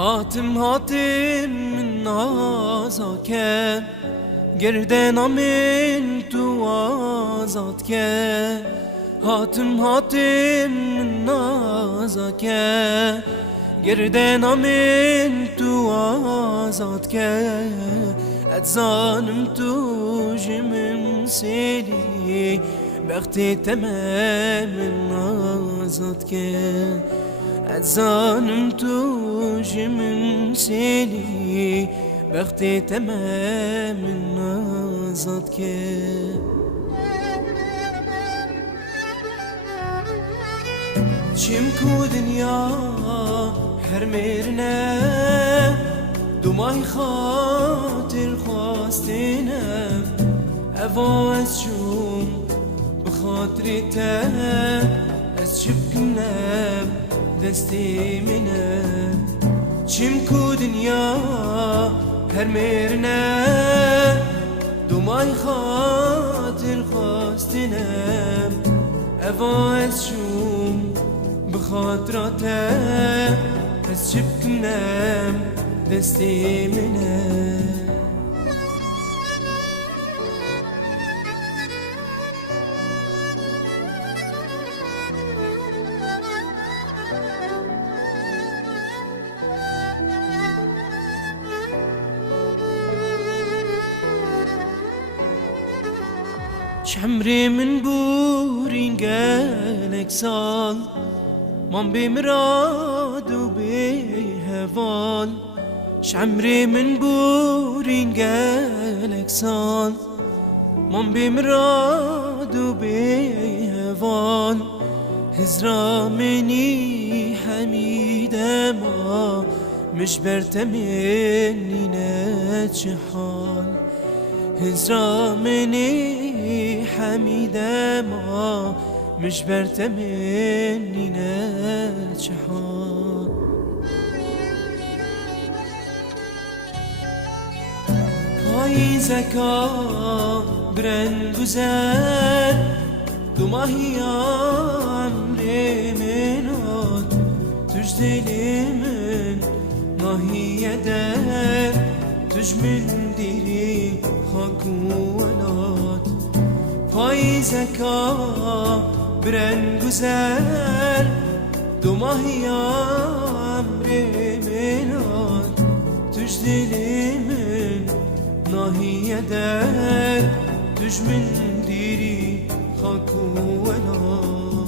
هاتم من نازاکه گردن من تو آزاد که هاتم من نازاکه گردن من تو آزاد که اتزانم تو جمم سیلی بختی تمام آزاد که اتزانم تو جمم سیلی بختی تمام آزاد که چیم کو دنیا هر میرنه دومای خاطر خواستینم اوا از جون بخاطری ته از شبکنم دستی منم چیم کو دنیا هر میرنه دومای خاطر خواستینم اوا از جون بخاطراته از شبکنم دستی منه شمري من بورين قالك صال من بمراد وبهفال شمري من بورين قالك صال من بمراد وبهفال هزرا مني حميدة ما مش برتمني نتشحال هزرا مني حميدة ما مش برتمني نتشحال پاییزکا برن گذر دو ماهی عمر مناد توش دل من ناهیه در توش من دیری خاک و ولاد پاییزکا برن گذر دو ماهی عمر مناد توش دل من ناهیه در توش من دیری خاک و ولاد